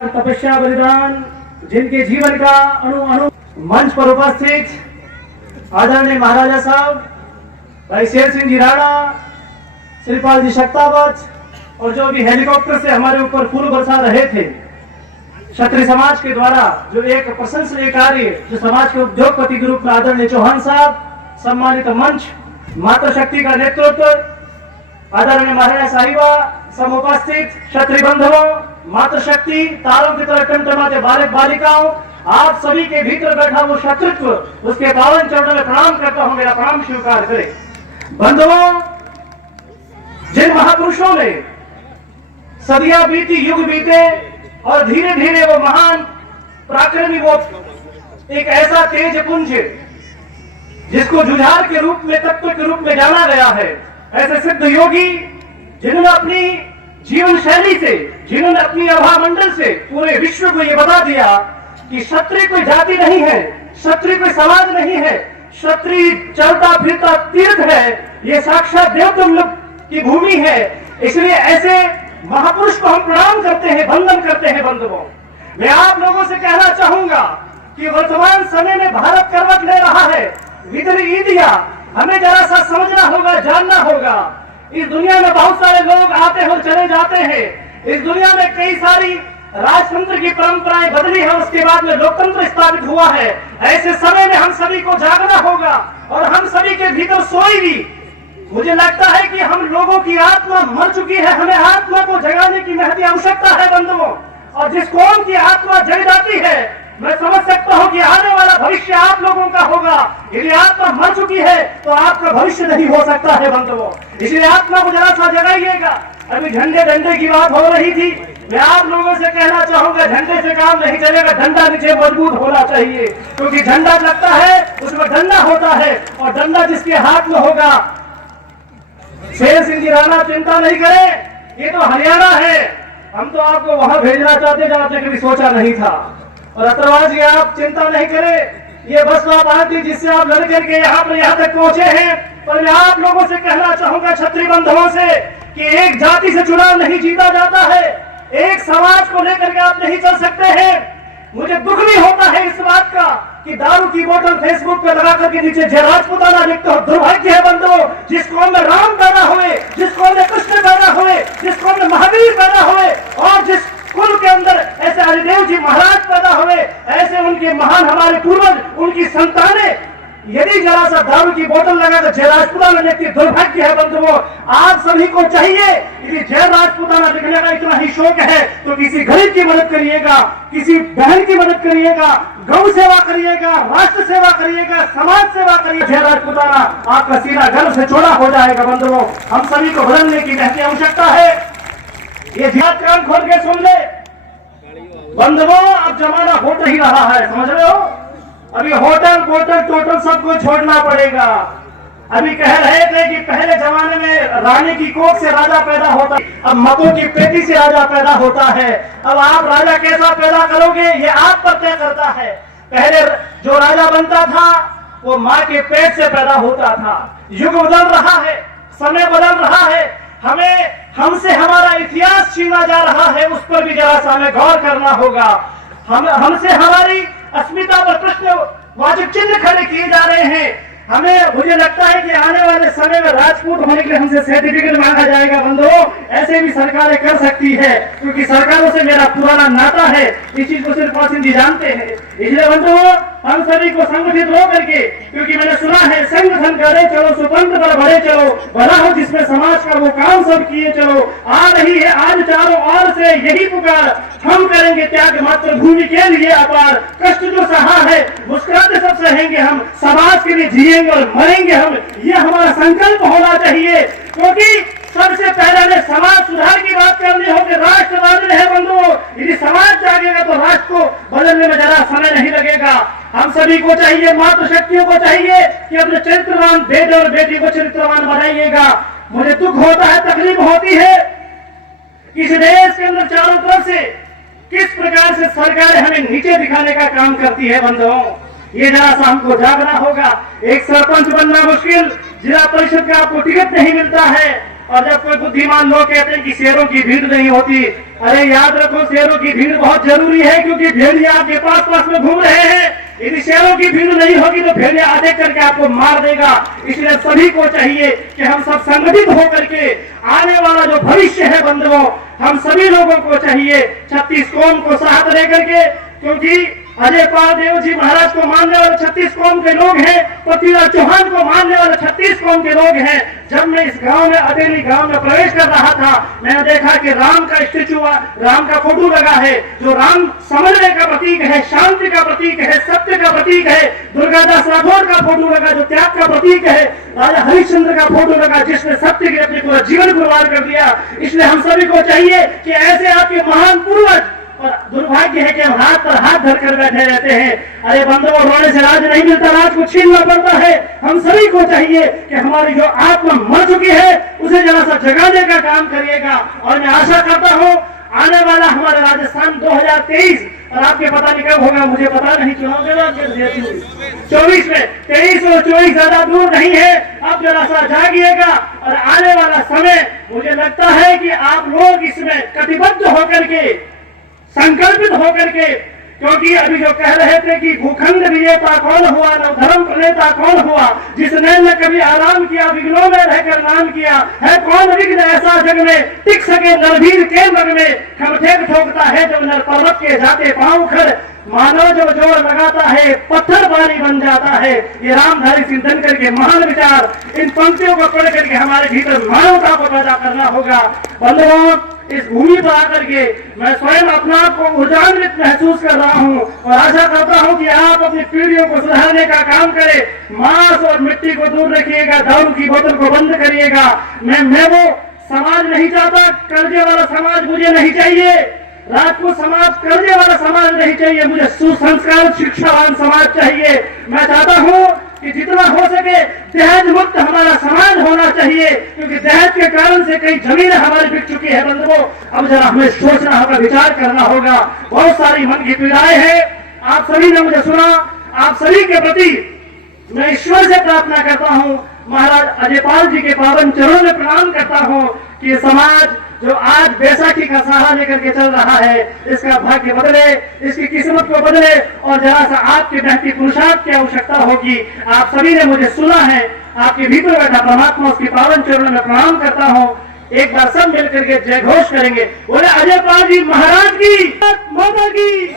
तपस्या बलिदान जिनके जीवन का अणु अणु मंच पर उपस्थित आदरणीय महाराजा साहब भाई शेर सिंह जी राणा, श्रीपाल जी शक्तावत और जो भी हेलीकॉप्टर से हमारे ऊपर फूल बरसा रहे थे, क्षत्रिय समाज के द्वारा जो एक प्रशंसनीय कार्य जो समाज के उद्योगपति के रूप में आदरणीय चौहान साहब, सम्मानित मंच मातृशक्ति का नेतृत्व आदरणीय महाराजा साहिबा, समुपस्थित क्षत्रिय बंधुओं, मातृशक्ति, तारों की तरह टमटमाते बालक बालिकाओं, आप सभी के भीतर बैठा वो शत्रुत्व, उसके पावन चरणों में प्रणाम करता हूं, मेरा प्रणाम स्वीकार करें। बंधुओं, जिन महापुरुषों ने सदियां बीती, युग बीते और धीरे धीरे वो महान पराक्रमी, वो एक ऐसा तेज पुंज जिसको जुझार के रूप में, तत्व के रूप में जाना गया है, ऐसे सिद्ध योगी जिन्होंने अपनी जीवन शैली से, जिन्होंने अपनी अभामंडल से पूरे विश्व को ये बता दिया कि क्षत्रिय कोई जाति नहीं है, क्षत्रिय कोई समाज नहीं है, क्षत्रिय चलता फिरता तीर्थ है, ये साक्षात देवतुल्य की भूमि है। इसलिए ऐसे महापुरुष को हम प्रणाम करते हैं, वंदन करते हैं। बंधुओं, मैं आप लोगों से कहना चाहूंगा कि वर्तमान समय में भारत करवट ले रहा है, विदर ईदिया, हमें जरा सा समझना होगा, जानना होगा। इस दुनिया में बहुत सारे लोग आते और चले जाते हैं, इस दुनिया में कई सारी राजतंत्र की परंपराएं बदली है, उसके बाद में लोकतंत्र स्थापित हुआ है। ऐसे समय में हम सभी को जागना होगा और हम सभी के भीतर सोई भी, मुझे लगता है कि हम लोगों की आत्मा मर चुकी है, हमें आत्मा को जगाने की महती आवश्यकता है बंधुओं। और जिस कौम की आत्मा जग जाती है, मैं समझ सकता हूं कि आने वाला भविष्य आप लोगों का होगा। यदि आत्मा मर चुकी है तो आपका भविष्य नहीं हो सकता है बंधुओं, इसलिए आत्मा को जरा सा जगाइएगा। अभी झंडे डंडे की बात हो रही थी, मैं आप लोगों से कहना चाहूंगा, झंडे से काम नहीं चलेगा, डंडा नीचे मजबूत होना चाहिए, क्योंकि झंडा लगता है उसमें डंडा होता है, और डंडा जिसके हाथ में होगा, शेर सिंह जी राणा चिंता नहीं करें, ये तो हरियाणा है, हम तो आपको वहां भेजना चाहते जहां आपने कभी सोचा नहीं था। और अतरवाज जी आप चिंता नहीं करें, ये बस बात आती जिससे आप लड़ करके यहाँ तक पहुंचे हैं। पर मैं आप लोगों से कहना चाहूंगा, क्षत्रिय बंधुओं से, कि एक जाति से चुनाव नहीं जीता जाता है, एक समाज को लेकर के आप नहीं चल सकते हैं। मुझे दुख भी होता है इस बात का कि दारू की बोतल फेसबुक पे लगा करके नीचे जय राजपूताना लिखते हो। दुर्भाग्य है बंधुओं, जिस कौम में राम पैदा हुए, जिस कौम में कृष्ण पैदा हुए, जिस कौम में महावीर पैदा हुए, और जिस कुल के अंदर ऐसे हरिदेव जी महाराज पैदा हुए, ऐसे उनके महान हमारे पूर्वज, उनकी संतानें, यदि जरा सा दारू की बोतल लगाकर जय राजपूताना लिखती, दुर्भाग्य है बंधुओं। आप सभी को चाहिए, यदि जय राजपूताना लिखने का इतना ही शौक है तो किसी गरीब की मदद करिएगा, किसी बहन की मदद करिएगा, गौ सेवा करिएगा, राष्ट्र सेवा करिएगा, समाज सेवा करिए। जय राजपूताना आपका सीधा गर्व से चौड़ा हो जाएगा बंधुओं। हम सभी को बदलने की महती आवश्यकता है। ये ध्यान कान खोल के सुन ले बंधुओं, अब जमाना हो ही रहा है, समझ रहे हो। अभी होटल बोटल टोटल सबको छोड़ना पड़ेगा। अभी कह रहे थे कि पहले जमाने में रानी की कोख से राजा पैदा होता, अब मतों की पेटी से राजा पैदा होता है। अब आप राजा कैसा पैदा करोगे ये आप पर तय करता है। पहले जो राजा बनता था वो माँ के पेट से पैदा होता था। युग बदल रहा है, समय बदल रहा है, हमसे हमारा इतिहास छीना जा रहा है, उस पर भी जरा सा हमें गौर करना होगा। हमसे हमारी अस्मिता पर प्रश्नवाचक चिन्ह खड़े किए जा रहे हैं। मुझे लगता है कि आने वाले समय में राजपूत होने के लिए हमसे सर्टिफिकेट मांगा जाएगा बंधुओं। ऐसे भी सरकारें कर सकती है, क्योंकि सरकारों से मेरा पुराना नाता है, इस चीज को सिर्फ सिंह जी जानते हैं। इसलिए बंधुओं, हम सभी को संगठित हो करके, क्योंकि मैंने सुना है संगठन करे चलो, सुपंथ पर बढ़े चलो, भला हो जिसमें समाज का वो काम सब किए चलो। आ रही है आज चारों ओर से यही पुकार, हम करेंगे त्याग मातृभूमि के लिए अपार। कष्ट जो सहा है मुस्कुराते सब सहेंगे हम, समाज के लिए जिएंगे और मरेंगे हम, ये हमारा संकल्प होना चाहिए। क्योंकि सबसे पहले हमें समाज सुधार की बात करनी होगी, राष्ट्र बदलने है बंधुओं। यदि समाज जागेगा तो राष्ट्र को बदलने में जरा समय नहीं लगेगा। हम सभी को चाहिए, मातृशक्तियों को चाहिए कि अपने चरित्रवान बेटे और बेटी को चरित्रवान बनाइएगा। मुझे दुख होता है, तकलीफ होती है, इस देश के अंदर चारों तरफ से किस प्रकार से सरकारें हमें नीचे दिखाने का काम करती है बंधुओं। ये जरा सा हमको जागना होगा। एक सरपंच बनना मुश्किल, जिला परिषद का आपको टिकट नहीं मिलता है, और जब कोई बुद्धिमान लोग कहते हैं कि शेरों की भीड़ नहीं होती, अरे याद रखो शेरों की भीड़ बहुत जरूरी है, क्योंकि भेड़िया आपके पास पास में घूम रहे हैं। यदि शेरों की भीड़ नहीं होगी तो भेड़िया आधे करके आपको मार देगा। इसलिए सभी को चाहिए कि हम सब संगठित होकर के आने वाला जो भविष्य है बंधुओं, हम सभी लोगों को चाहिए 36 कौम को साथ लेकर के, क्योंकि अजय पाल देव जी महाराज को मानने वाले 36 कौम के लोग हैं, पृथ्वीराज चौहान को मानने वाले 36 कौम के लोग हैं। जब मैं इस गांव में अटेली गांव में प्रवेश कर रहा था, मैंने देखा कि राम का स्टेचू, राम का फोटो लगा है, जो राम समन्वय का प्रतीक है, शांति का प्रतीक है, सत्य का प्रतीक है। दुर्गादास राठौर का फोटो लगा जो त्याग का प्रतीक है। राजा हरिश्चंद्र का फोटो लगा जिसने सत्य के अपने पूरा जीवन कुर्बान कर दिया। इसलिए हम सभी को चाहिए कि ऐसे आपके महान पूर्वज, और दुर्भाग्य है कि हम हाथ पर हाथ धरकर बैठे रहते हैं। अरे बंधुओं, रोने से राज नहीं मिलता, राज को छीनना पड़ता है। हम सभी को चाहिए कि हमारी जो आत्मा मर चुकी है उसे जरा सा जगाने का काम करिएगा। और मैं आशा करता हूँ आने वाला हमारा राजस्थान 2023, और आपके पता नहीं कब होगा, मुझे पता नहीं, चुनाव 24 में, 23 और 24 ज्यादा दूर नहीं है। आप जरा सा जागिएगा, और आने वाला समय मुझे लगता है कि आप लोग इसमें कटिबद्ध होकर के, संकल्पित होकर के, क्योंकि अभी जो कह रहे थे कि भूखंड विजेता कौन हुआ, नवधर्म प्रणेता कौन हुआ, जिसने न कभी आराम किया, विघ्नों में रहकर नाम किया, है कौन विघ्न ऐसा जग में, टिक सके नरवीर के मग में, खमठेक ठोकता है जब नर पर्वत के जाते पांव खर, मानव जो जोर लगाता है पत्थर बारी बन जाता है। ये रामधारी सिंह दिनकर के महान विचार, इन पंक्तियों को पढ़ करके हमारे भीतर मानवता को पैदा करना होगा। बंधुओं, इस भूमि पर आकर के मैं स्वयं अपना आप को ऊर्जान्वित महसूस कर रहा हूं, और आशा करता हूं कि आप अपनी पीढ़ियों को सुधारने का काम करें। मांस और मिट्टी को दूर रखिएगा, दारू की बोतल को बंद करिएगा। मैं वो समाज नहीं चाहता, कर्जे वाला समाज मुझे नहीं चाहिए, राजपूत समाज कर्जे वाला समाज नहीं चाहिए, मुझे सुसंस्कार शिक्षावान समाज चाहिए। मैं चाहता हूं कि जितना हो सके दहेज मुक्त हमारा समाज होना चाहिए, क्योंकि दहेज के कारण से कई जमीन हमारी बिक चुकी है। बंधुओं, अब जरा हमें सोचना होगा, विचार करना होगा। बहुत सारी मन की पीड़ाएं हैं, आप सभी ने मुझे सुना। आप सभी के प्रति मैं ईश्वर से प्रार्थना करता हूं, महाराज अजयपाल जी के पावन चरणों में प्रणाम करता हूं कि समाज जो आज बैसाखी का सहारा लेकर के चल रहा है, इसका भाग्य बदले, इसकी किस्मत को बदले, और जरा सा आपके महती पुरुषार्थ की आवश्यकता होगी। आप सभी ने मुझे सुना है, आपके भीतर बैठा परमात्मा उसकी पावन चरणों में प्रणाम करता हूँ। एक बार सब मिलकर के जय घोष करेंगे, बोले अजयपाल जी महाराज की, माता की।